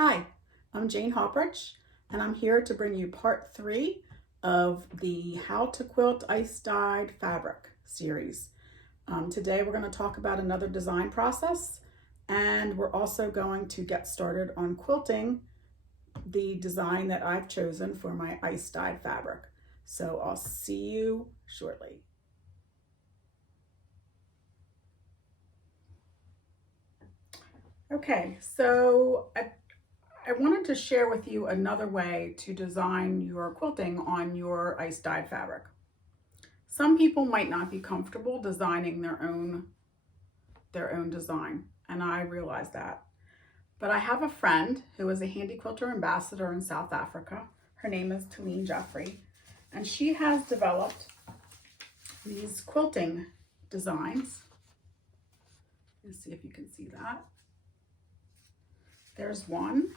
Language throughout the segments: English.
Hi, I'm Jane Hopprich, and I'm here to bring you part 3 of the How to Quilt Ice Dyed Fabric series. Today we're going to talk about another design process, and we're also going to get started on quilting the design that I've chosen for my ice dyed fabric. So I'll see you shortly. Okay, so I wanted to share with you another way to design your quilting on your ice dyed fabric. Some people might not be comfortable designing their own design, and I realize that. But I have a friend who is a handy quilter ambassador in South Africa. Her name is Talene Jeffrey, and she has developed these quilting designs. Let's see if you can see that. There's one,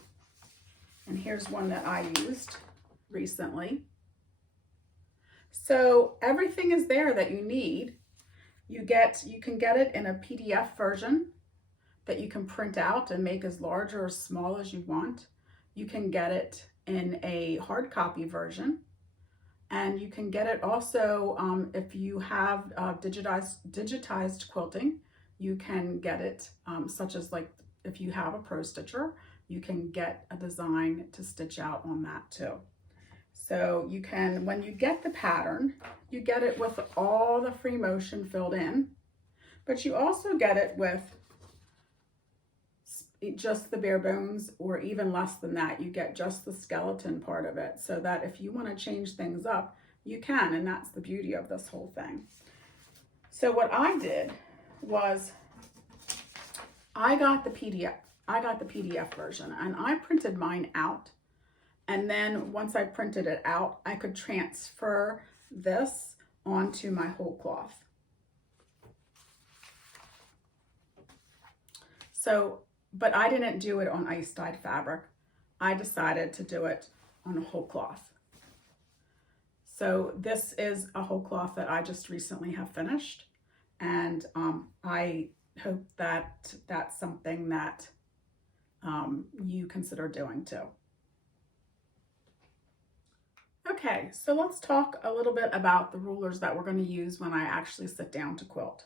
and here's one that I used recently. So everything is there that you need. You can get it in a PDF version that you can print out and make as large or as small as you want. You can get it in a hard copy version, and you can get it also if you have digitized quilting. You can get it such as like if you have a pro stitcher, you can get a design to stitch out on that too. So you can, when you get the pattern, you get it with all the free motion filled in, but you also get it with just the bare bones, or even less than that. You get just the skeleton part of it, so that if you want to change things up, you can, and that's the beauty of this whole thing. So what I did was I got the PDF version, and I printed mine out. And then once I printed it out, I could transfer this onto my whole cloth. So, but I didn't do it on ice dyed fabric. I decided to do it on a whole cloth. So this is a whole cloth that I just recently have finished, and I hope that that's something that you consider doing too. Okay, so let's talk a little bit about the rulers that we're going to use when I actually sit down to quilt.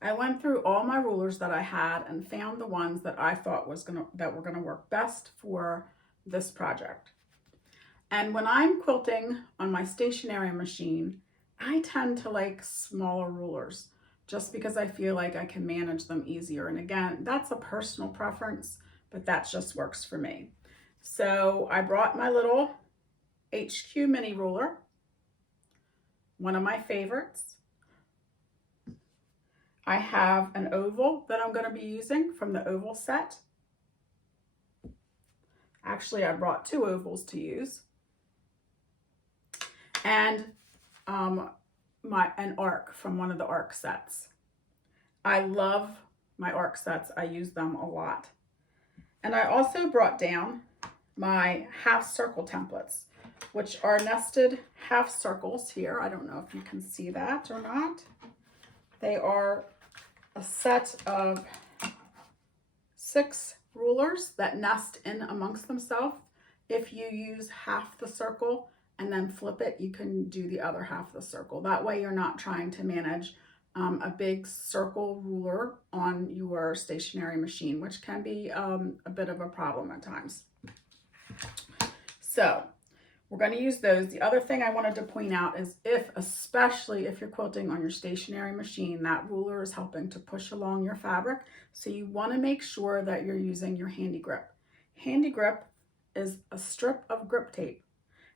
I went through all my rulers that I had and found the ones that I thought that were going to work best for this project. And when I'm quilting on my stationary machine, I tend to like smaller rulers just because I feel like I can manage them easier. And again, that's a personal preference, but that just works for me. So I brought my little HQ mini ruler, one of my favorites. I have an oval that I'm going to be using from the oval set. Actually, I brought 2 ovals to use. And an arc from one of the arc sets. I love my arc sets. I use them a lot. And I also brought down my half circle templates, which are nested half circles here. I don't know if you can see that or not. They are a set of 6 rulers that nest in amongst themselves. If you use half the circle and then flip it, you can do the other half of the circle. That way you're not trying to manage a big circle ruler on your stationary machine, which can be a bit of a problem at times. So we're going to use those. The other thing I wanted to point out is especially if you're quilting on your stationary machine, that ruler is helping to push along your fabric. So you want to make sure that you're using your handy grip. Handy grip is a strip of grip tape,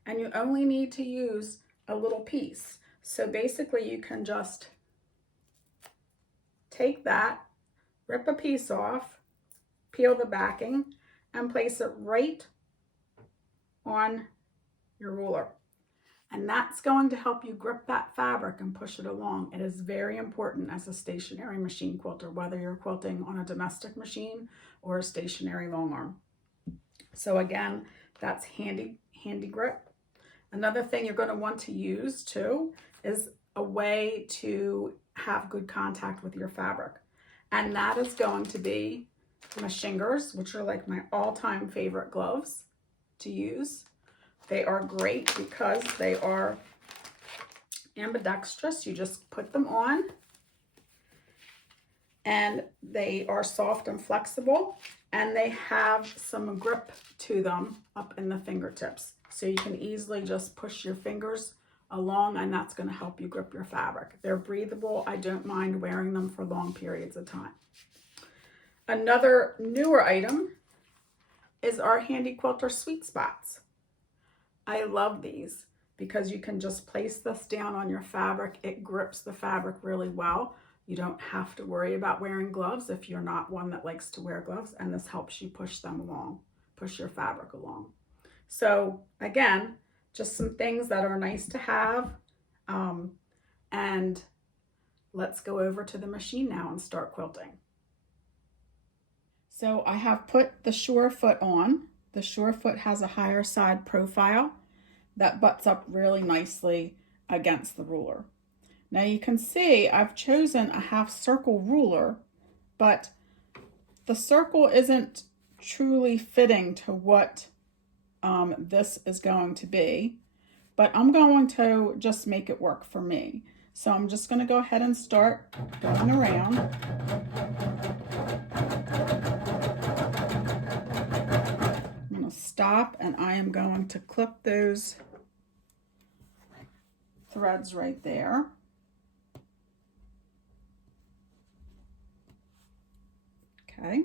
and you only need to use a little piece. So basically you can just take that, rip a piece off, peel the backing, and place it right on your ruler. And that's going to help you grip that fabric and push it along. It is very important as a stationary machine quilter, whether you're quilting on a domestic machine or a stationary long arm. So again, that's handy grip. Another thing you're going to want to use too is a way to have good contact with your fabric. And that is going to be machingers, which are like my all-time favorite gloves to use. They are great because they are ambidextrous. You just put them on and they are soft and flexible, and they have some grip to them up in the fingertips. So you can easily just push your fingers along, and that's going to help you grip your fabric. They're breathable. I don't mind wearing them for long periods of time. Another newer item is our Handy Quilter Sweet Spots. I love these because you can just place this down on your fabric. It grips the fabric really well. You don't have to worry about wearing gloves if you're not one that likes to wear gloves, and this helps you push them along, push your fabric along. So again, just some things that are nice to have. And let's go over to the machine now and start quilting. So I have put the Surefoot on. The Surefoot has a higher side profile that butts up really nicely against the ruler. Now you can see I've chosen a half circle ruler, but the circle isn't truly fitting to what this is going to be, but I'm going to just make it work for me. So I'm just going to go ahead and start going around. I'm going to stop, and I am going to clip those threads right there. Okay.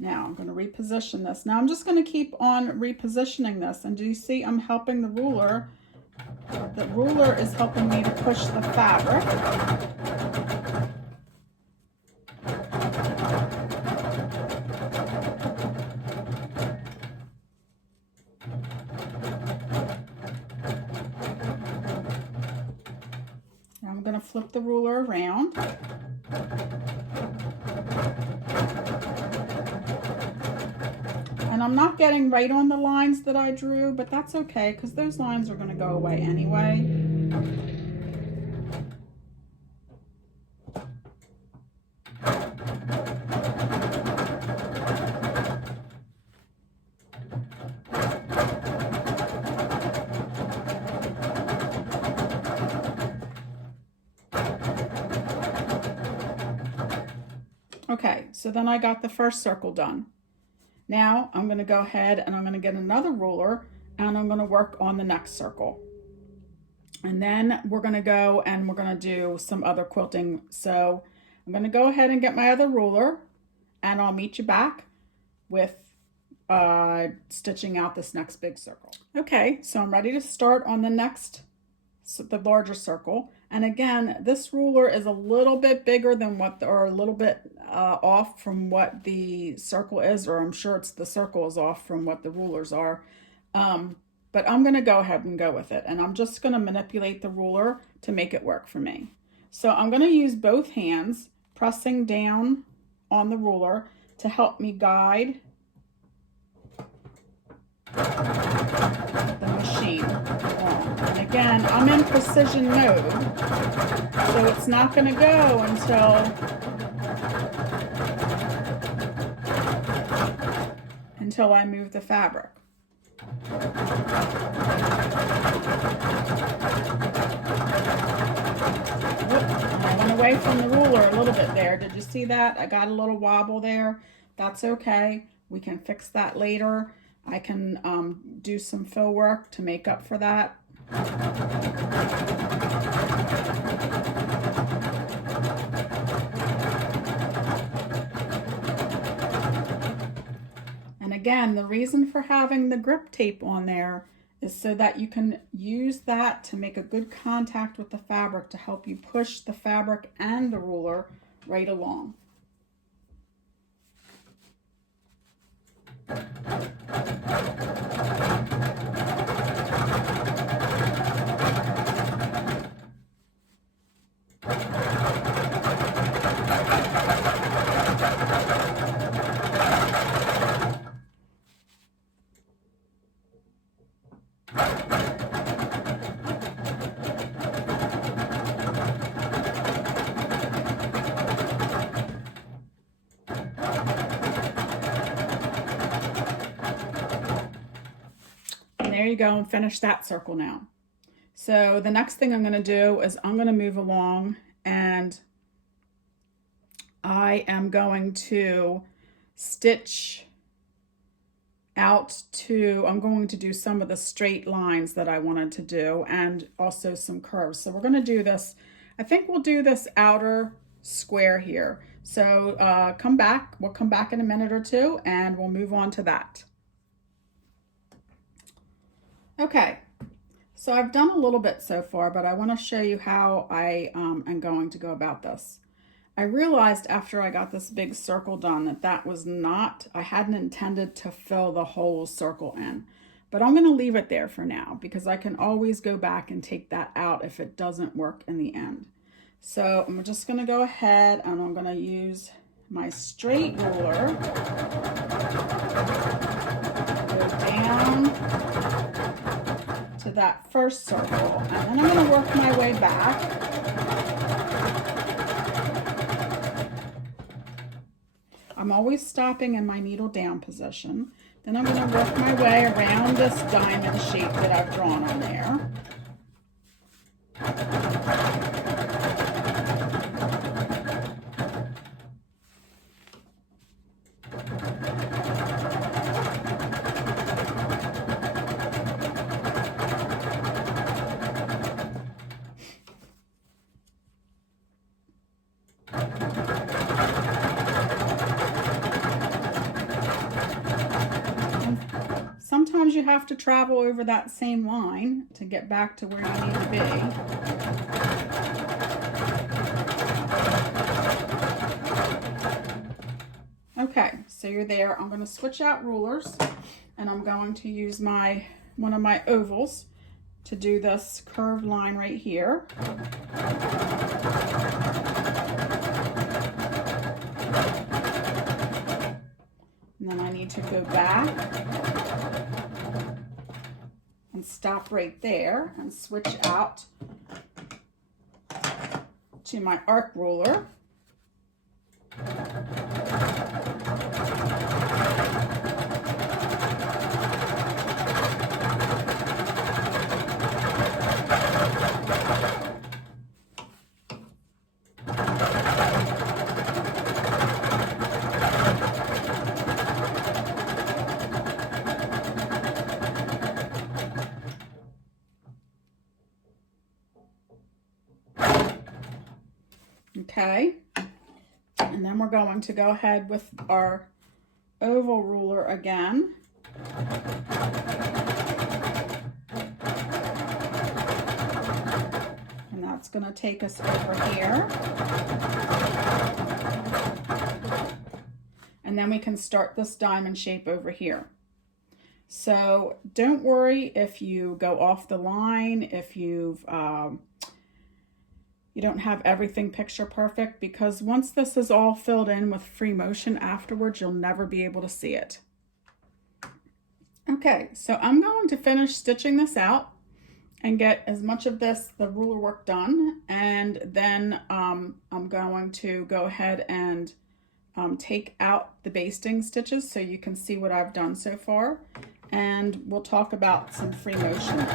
Now I'm going to reposition this. Now I'm just going to keep on repositioning this. And do you see I'm helping the ruler? The ruler is helping me to push the fabric. Now I'm going to flip the ruler around. And I'm not getting right on the lines that I drew, but that's okay because those lines are going to go away anyway. Okay, so then I got the first circle done. Now I'm going to go ahead and I'm going to get another ruler and I'm going to work on the next circle. And then we're going to go and we're going to do some other quilting. So I'm going to go ahead and get my other ruler and I'll meet you back with stitching out this next big circle. Okay, so I'm ready to start on the next, the larger circle. And again, this ruler is a little bit bigger than what, or a little bit off from what the circle is, or I'm sure it's the circle is off from what the rulers are. But I'm going to go ahead and go with it. And I'm just going to manipulate the ruler to make it work for me. So I'm going to use both hands, pressing down on the ruler to help me guide the machine along. And again, I'm in precision mode, so it's not going to go until I move the fabric. I went away from the ruler a little bit there. Did you see that? I got a little wobble there. That's okay. We can fix that later. I can do some faux work to make up for that. And again, the reason for having the grip tape on there is so that you can use that to make a good contact with the fabric to help you push the fabric and the ruler right along. there you go, and finish that circle now. So the next thing I'm going to do is I'm going to move along, and I am going to stitch out to, I'm going to do some of the straight lines that I wanted to do and also some curves. So we're going to do this, I think we'll do this outer square here. So we'll come back in a minute or two and we'll move on to that. Okay, so I've done a little bit so far, but I want to show you how I am going to go about this. I realized after I got this big circle done that was not, I hadn't intended to fill the whole circle in, but I'm going to leave it there for now because I can always go back and take that out if it doesn't work in the end. So I'm just going to go ahead and I'm going to use my straight ruler, go down to that first circle, and then I'm going to work my way back. I'm always stopping in my needle down position. Then I'm going to work my way around this diamond shape that I've drawn on there. Sometimes you have to travel over that same line to get back to where you need to be. Okay, so you're there. I'm going to switch out rulers and I'm going to use one of my ovals to do this curved line right here. And then I need to go back and stop right there and switch out to my arc ruler. Okay, and then we're going to go ahead with our oval ruler again. And that's going to take us over here. And then we can start this diamond shape over here. So don't worry if you go off the line, if you don't have everything picture perfect, because once this is all filled in with free motion afterwards, you'll never be able to see it. Okay, so I'm going to finish stitching this out and get as much of the ruler work done, and then I'm going to go ahead and take out the basting stitches so you can see what I've done so far, and we'll talk about some free motion.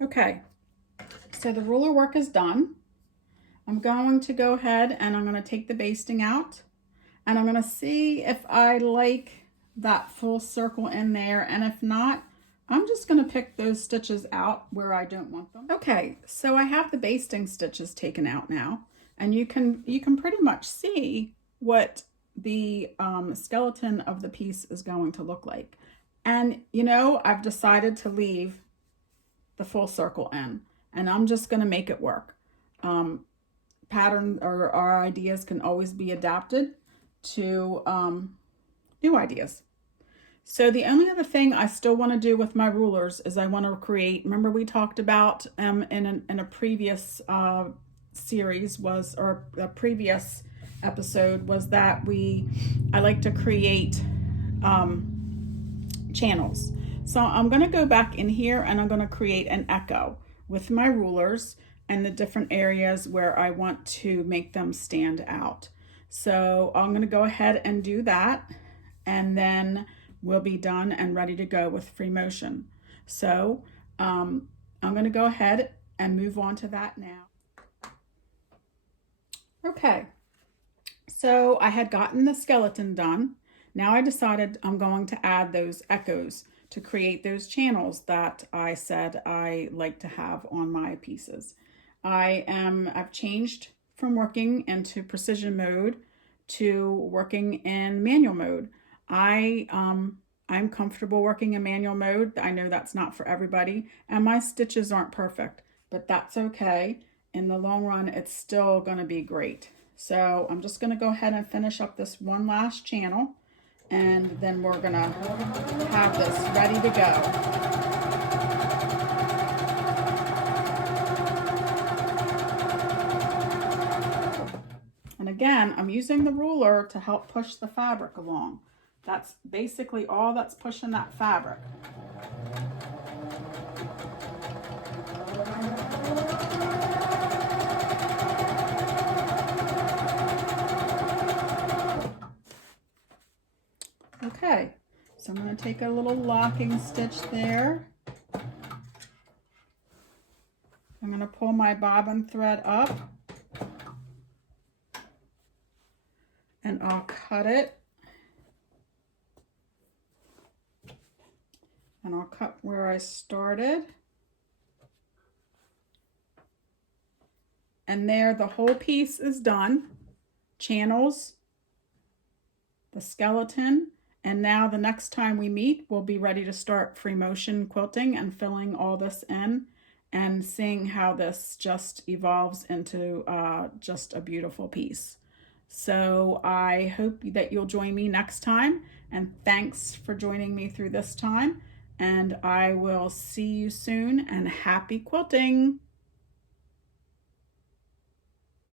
Okay, so the ruler work is done. I'm going to go ahead and I'm going to take the basting out, and I'm going to see if I like that full circle in there, and if not, I'm just going to pick those stitches out where I don't want them. Okay, so I have the basting stitches taken out now, and you can pretty much see what the skeleton of the piece is going to look like. And you know, I've decided to leave the full circle in, and I'm just going to make it work. Pattern or our ideas can always be adapted to new ideas. So the only other thing I still want to do with my rulers is I want to create, remember we talked about in a previous series was, or a previous episode was that I like to create channels. So I'm going to go back in here and I'm going to create an echo with my rulers and the different areas where I want to make them stand out. So I'm going to go ahead and do that, and then we'll be done and ready to go with free motion. So I'm going to go ahead and move on to that now. Okay, so I had gotten the skeleton done. Now I decided I'm going to add those echoes to create those channels that I said I like to have on my pieces. I've changed from working into precision mode to working in manual mode. I'm comfortable working in manual mode. I know that's not for everybody, and my stitches aren't perfect, but that's okay. In the long run, it's still going to be great. So I'm just going to go ahead and finish up this one last channel, and then we're going to have this ready to go. And again, I'm using the ruler to help push the fabric along. That's basically all that's pushing that fabric. Okay, so I'm going to take a little locking stitch there. I'm going to pull my bobbin thread up, and I'll cut it. And I'll cut where I started. And there, the whole piece is done. Channels, the skeleton, and now the next time we meet, we'll be ready to start free motion quilting and filling all this in and seeing how this just evolves into just a beautiful piece. So I hope that you'll join me next time, and thanks for joining me through this time, and I will see you soon, and happy quilting!